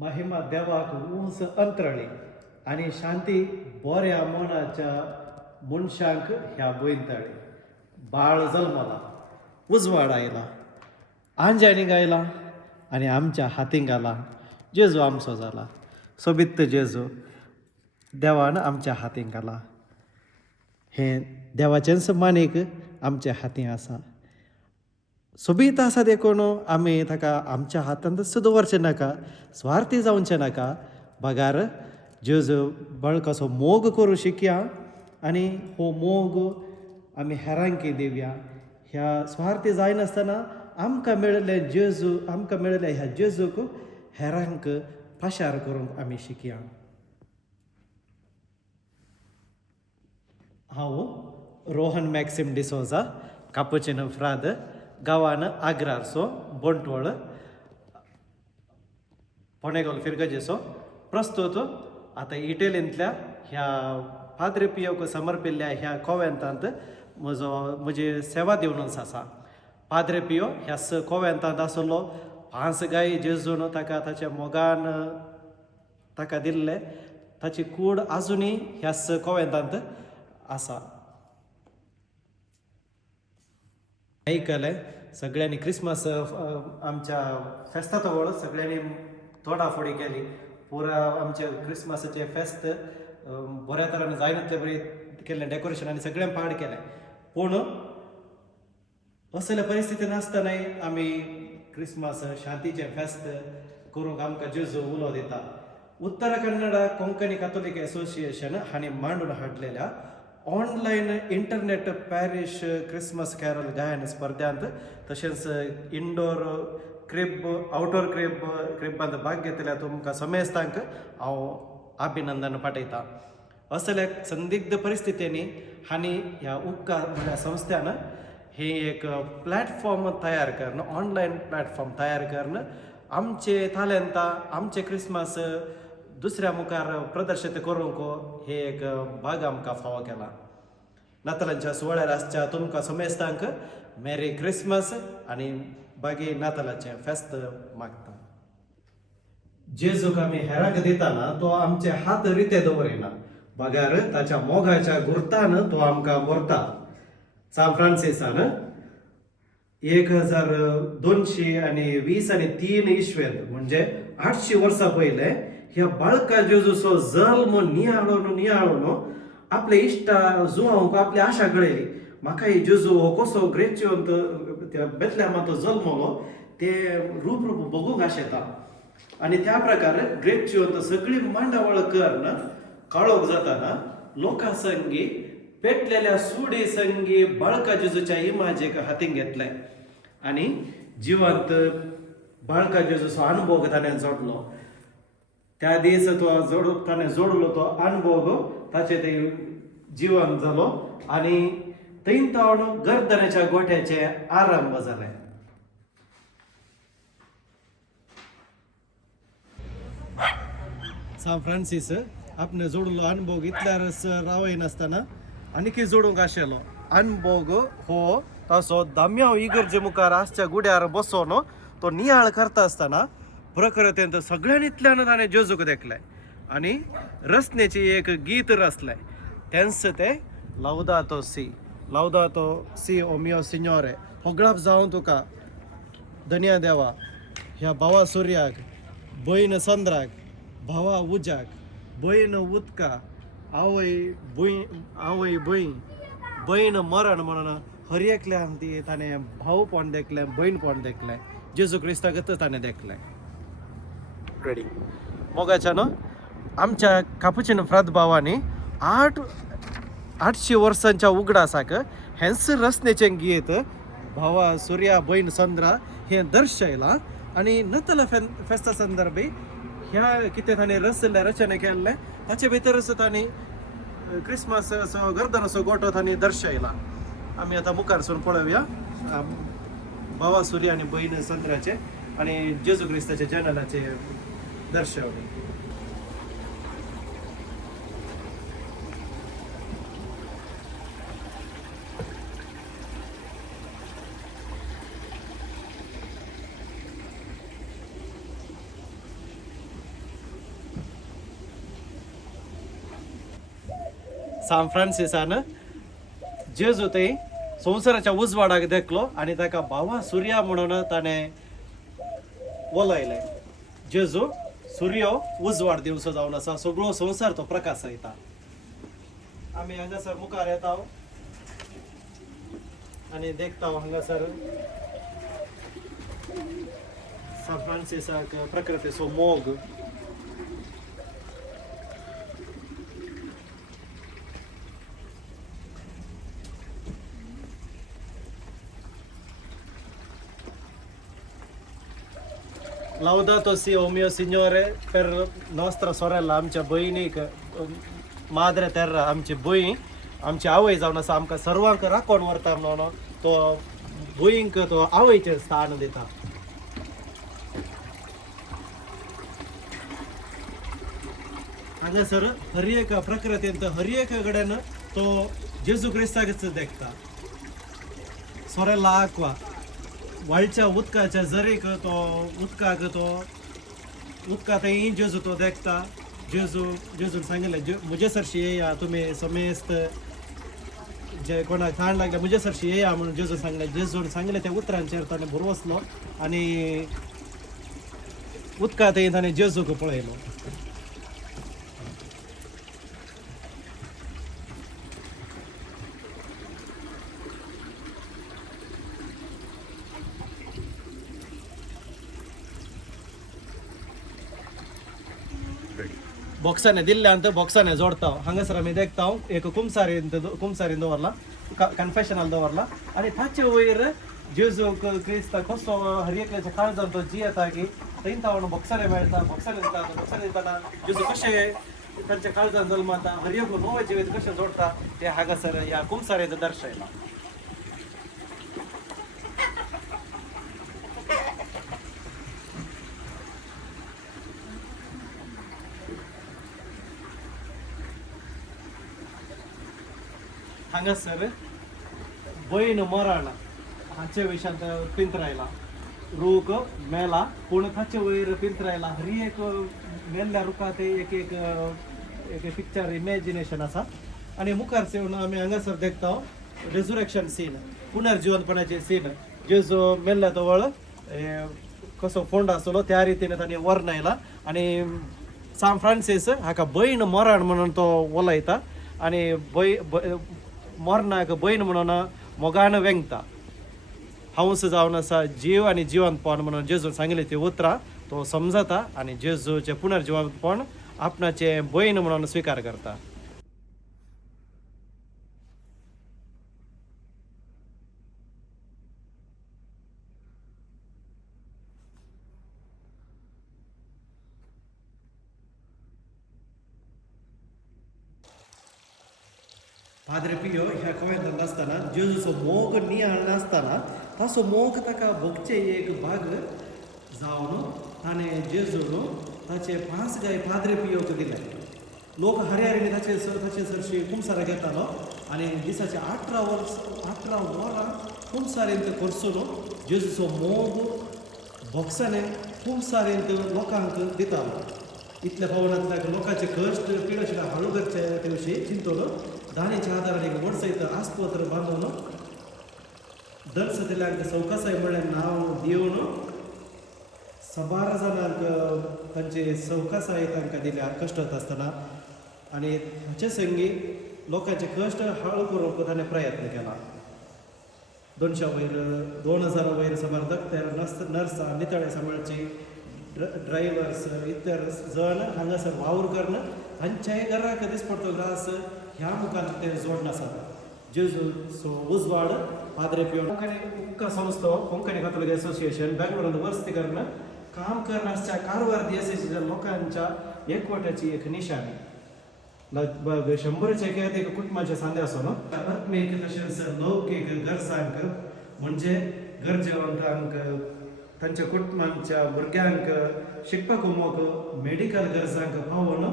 महिमा देवाक उंच अंतरळी आणि शांती बऱ्या मनाच्या मनशांक ह्या बोयंतळी. बाळ जल्मला, उजवाड आयला, आंजानी गायला आणि आमच्या हातींक आला. जेजू आमचो जाला, सोबित्त जेजू देवान आमच्या हातींक आला. हें देवाचेंच मानीक आमच्या हातीं आसा. सोबीत आसा देखून आमी ताका आमच्या हातांत सुद्दां दवरचें नाका, स्वार्थी जावचें नाका. बगार जेजू बाळकाचो मोग करूं शिकया आनी हो मोग आमी हेरांकी दिवया. ह्या स्वार्थी जायनासतना आमकां मेळिल्ल्या ह्या जेजूक हेरांक पाशार करूंक आमी शिकया. हांव रोहन मॅक्सिम डिसोजा, कापुचिनो फ्राद, गांवान आग्रारचो बोंटवळ, पोनेगोल फिरगजेचो. प्रस्तुत आतां इटेलींतल्या ह्या पाद्रे पियोक समर्पिल्ल्या ह्या कोवेंतांत म्हजी सेवा दिवनूच आसा. पाद्रे पियो ह्या कोवेंतांत आसलो. 5 गायी जेजून ताका ताच्या मोगान ताका दिल्ले. ताची कूड आजुनी ह्या कोवेंतांत आसा. आयकलें सगळ्यांनी क्रिसमस आमच्या फेस्ताचो वळ सगळ्यांनी तोडाफोडी केली. पुरा आमचे क्रिसमसाचे फेस्त बऱ्या तरान जायनातले बरी केल्लें डेकोरेशन आनी सगळ्यांक पाड केलें. पूण असले परिस्थितीन आसतनाय आमी क्रिसमस शांतीचें फेस्त करूंक आमकां जेजू उलो दिता. उत्तर कन्नडा कोंकणी कॅथोलिक असोसिएशन हांणी मांडून हाडलेल्या online internet parish Christmas carol गायन स्पर्धांत तशेंच इंडोर क्रिब आउटडोर क्रिबांत भाग घेतल्या तुमकां समेस्तांक हांव अभिनंदन पाठयतां. असल्या संदिग्ध परिस्थितींनी हांणी ह्या उपकार म्हळ्यार संस्थान ही एक प्लॅटफॉर्म तयार करून ऑनलायन प्लॅटफॉर्म तयार करून आमचे तालेंतां आमचे क्रिसमस दुसऱ्या मुखार प्रदर्शीत करूंक हे एक भाग आमकां फावो केला. नातालांच्या सुवाळ्यार आसच्या तुमकां समेस्तांक मेरी क्रिसमस आनी बागी नातालांचें फेस्त मागता. जेजूक आमी हेरांक दितना तो आमचे हात रिते दवरिना, बगार ताच्या मोगाच्या गुर्तान तो आमकां व्हरता. सान फ्रांसिसान 1223 इस्वेंत म्हणजे 800 वर्सां पयले ह्या बाळका जेजूचो जल्म नियाळून आपले इश्टा जुवांक आपली आशा कळयली. म्हाका ही जेजू हो कसो ग्रेच्युअंत त्या बेतलेहमांत जल्मलो ते रूप बगूंक आशेता. आनी त्या प्रकार ग्रेच्युअंत सगळी मांडावळ करून काळोख जाताना लोकां संगी पेटलेल्या सुडी संगी बाळका जेजूच्या इमाजेक हातींक घेतले आनी जिवंत बाळका जेजूचो अनुभव ताणें जोडलो. त्या दीस ताणें जोडलो तो अनुभव ताचे ते जिवन जालो आनी थंयतावन गर्दनाच्या गोठ्याचे आरंभ जाले. सान फ्रांसीस आपणे जोडलो अनुभव इतल्यारच रावय नासतना आनीक जोडूंक आशिल्लो. अनुभव हो ताचो दाम्याव इगर्जे मुखार आसच्या गुड्यार बसोन तो नियाळ करता आसतना प्रकृतींत सगळ्यांतल्यान ताणें जेजूक देखलें आनी रचनेची एक गीत रचलें. तेंच ते लावदातो सी ओ मियो सिग्नोरे. होगळाप जावं तुका धन्या देवा, ह्या भावा सुर्याक, भयण चंद्राक, भावा उज्याक, भयण उदका, आवय भयण मरण म्हणून हर एकल्यान ती ताणें भाव पण देखलें, भयण पण देखलें. जेजू क्रिस्तागत ताणें देखलें. रेडी मोगाच्या न्हू आमच्या कापुचिनो फ्राद भावांनी 800 वर्सांच्या उगडासाक हेंच रचनेचें गीत भावा सुर्या भयण चंद्रा हें दर्शयलां. आनी नाताला फेस्ता संदर्भी ह्या कितें ताणें रचना केल्लें ताचे भितरच ताणें क्रिसमसाचो गर्दनाचो गोठो ताणें दर्शयला. आमी आतां मुखारसून पळोवया भावा सुर्या आनी भयण चंद्राचे आनी जेजू क्रिस्ताचे जन्माचे दर्शवणी. सान फ्रान्सिसान जेजू ते संवसाराच्या उजवाडाक देखलो आणि ताका भावा सूर्या म्हणून ताणें वलयलें. जेजू सूर्य उजवाड दिवचो जावन आसा, सगळो संवसार तो प्रकाशयता. आमी हांगासर मुखार येता आनी देखता हांगासर सान फ्रान्सिसाक प्रकृतीचो मोग. Laudato sia o mio Signore per nostra sorella, आमच्या बहिणीक माद्रे तेर्रा आमची बहीण आमची आवय जावन आसा, आमकां सर्वांक राखण व्हरता म्हणून तो भुंयक तो आवयचेर स्थान दिता. हांगासर हर एक प्रकृतींत हर एक कडेन तो जेजू क्रिस्ताकच देखता. सोरेला आक्वा वाळच्या उदकाच्या जरीक तो उदकाक तो उदकांतय जेजू तो देखता. जेजून सांगिल्लें म्हजे सरशी येया तुमी समेस्त जे कोणाक थाण लागल्या म्हजे सरशी येया म्हणून जेजून सांगलें. जेजून सांगिल्लें त्या उतरांचेर ताणें भर वचलो आनी उदकांतय ताणें जेजूक पळयलो. बॉक्साने दिल्ल्यानंत बॉक्साने जोडता. हांगासर आमी देखता एक कुमसारीन दवरला, कन्फेशनल दवरला आनी ताचे वयर जेजू क्रिस्ता कसो हर एकल्याच्या काळजान तो जियेता की थंय तावन बॉक्साने मेळटा. बॉक्साने दितना जेजू कशें तांच्या काळजान जल्माता, हर एक नवो जिवीत कशें जोडटा ते हांगासर ह्या कुमसारेन दर्शयला. हांगासर बहीण मरण हाचे विशयांत पिंतरायला. रूख मेला पूण ताचे वयर पिंतरायला. हर एक मेल्ल्या रुखांत एक एक एक पिक्चर इमॅजिनेशन आसा. आनी मुखार येवन आमी हांगासर देखता रेझुरेक्शन सीन, पुनर्जिवनपणाचे सीन. जेजू मेल्ल्या जवळ कसो फोंड आसलो त्या रितीन ताणें वर्णयला. आनी सान फ्रान्सीस हाका बहीण मरण म्हणून तो वलयता आनी मरणाक बहीण म्हणून मोगान वेंगता. हंस जावन आसा जीव आनी जिवंतपण म्हणून जेजून सांगिल्ली ती उतरां तो समजता आनी जेजूचें पुनर्जिवंतपण आपणाचें बहीण म्हणून स्विकार करता. Padre Pio ह्या कॉमेंटांत आसतना जेजूचो मोग नियाळ नासतना ताचो मोग ताका भोगचे एक भाग जावन ताणें जेजून ताचे 5 गाय पाद्रे पियोक दिले. लोक हरयारीने ताचे सरशी कुमसारा घेतालो आनी दिसाचे 18 वरां कुमसारेंत करसून जेजूचो मोग भोगसाने कुमसारेंत लोकांक दितालो. इतल्या भवनांतल्या लोकांचे कश्ट पिडाशिला हळू करचे ते विशीं चिंतलो. दाण्याच्या आदारान एक वर्सयत आस्पत्र बांदून दर सदिल्यांक सवकासाय म्हणलें नांव दिवन 12 जाणांक तांचे सवकासाय तांकां दिल्या कश्टांत आसतना. आनी हाचे संगी लोकांचे कश्ट हळू करूंक ताणें प्रयत्न केला. 200 वयर 2000 वयर सुमार दोतोर नर्सां नितळे सांबाळची ड्रायव्हर्स इतर जण हांगासर वावर करन तांच्याय घराक दिसपडटो ग्रास ह्या मुखार ते जोडून आसात. जेजूचो उजवाड पाद्रे पियो उक्का संस्था कोंकणी कॅथोलिक असोसिएशन बेंगळुरूंत वर्सती करून काम करण्याच्या कारवार दिवसाच्या लोकांच्या एकवटाची एक निशाणी. लगभग 100चे अधिक कुटुंबाचे सांदे आसून आत्मीक तशेंच लौकीक गरजांक म्हणजे गरजेवंतांक तांच्या कुटुंबांच्या भुरग्यांक शिकपाक उमोवंक मेडिकल गरजांक पावोवन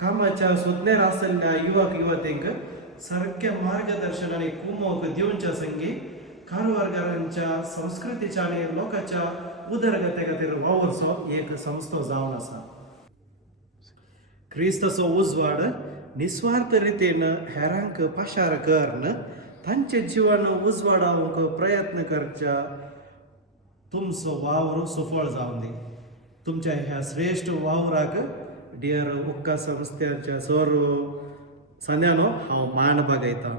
कामाच्या सुज्ञेर आसलेल्या युवक युवतींक सारकें मार्गदर्शन आनी कुमोक दिवच्या संगी कारवारकारांच्या संस्कृतीच्या आनी लोकांच्या उदरगते खातीर वावरचो एक संस्थो जावन आसा. क्रिस्ताचो उजवाड निस्वार्थ रितीन हेरांक पाशार करन तांचे जीवन उजवाडावंक प्रयत्न करच्या तुमचो वावर सफळ जावन दी. तुमच्या ह्या श्रेष्ठ वावराक डियर उक्का संस्थांच्या सर्व सन्यानो हांव मान बागयतां.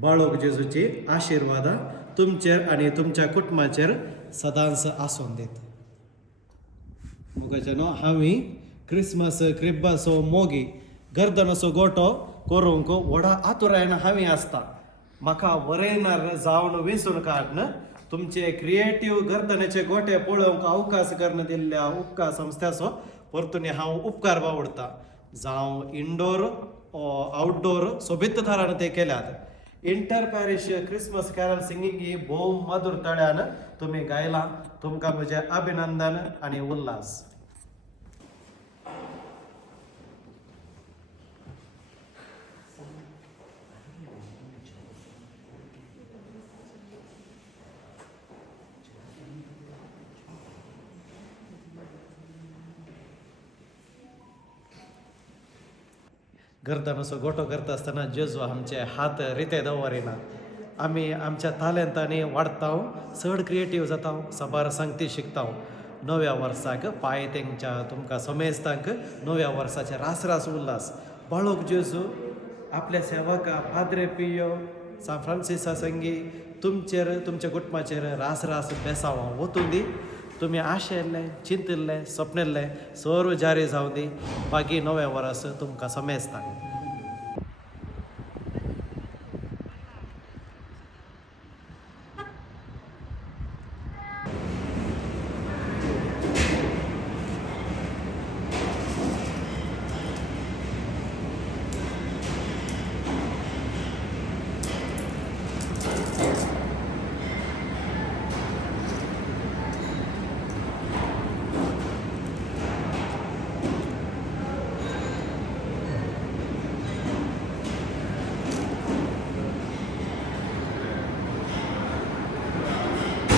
बाळोक जेजूची आशिर्वादा तुमचेर आनी तुमच्या कुटुंबाचेर सदांच आसून दीत. मुखाच्यानो हांवी क्रिसमस क्रिब्बाचो मोगी गर्दनाचो गोठो करूंक व्हडा आतुरायन हांवी आसता. म्हाका वरयणार जावन विंसून काडन तुमचे क्रिएटीव गर्दनाचे गोठे पळोवंक अवकाश करून दिल्ल्या उक्का संस्थाचो परतून हांव उपकार बावडटां. जावं इंडोर आउटडोर सोबीत तरान ते केल्यात. Inter parish Christmas carol singing ही भोव मधुर तळ्यान तुमी गायला. तुमकां म्हजें अभिनंदन आनी उल्हास. गर्दनाचो गोठो करता आसतना जेजू आमचे हात रिते दवरिना. आमी आमच्या तालंतांनी वाडटा, चड क्रिएटीव जाता, साबार सांगती शिकता. नव्या वर्साक पांय तेंच्या तुमकां समेस्तांक नव्या वर्साचे रास रास उल्हास. बाळोक जेजू आपल्या सेवका पाद्रे पियो सान फ्रांसिसा संगी तुमचेर तुमच्या कुटुंबाचेर रास रास बेसांवां वचून दी. तुमी आशेल्ले चिंतिल्ले सपनिल्ले सर्व जारी जावं दी. बाकी नव्या वर्स तुमकां समेस्तां.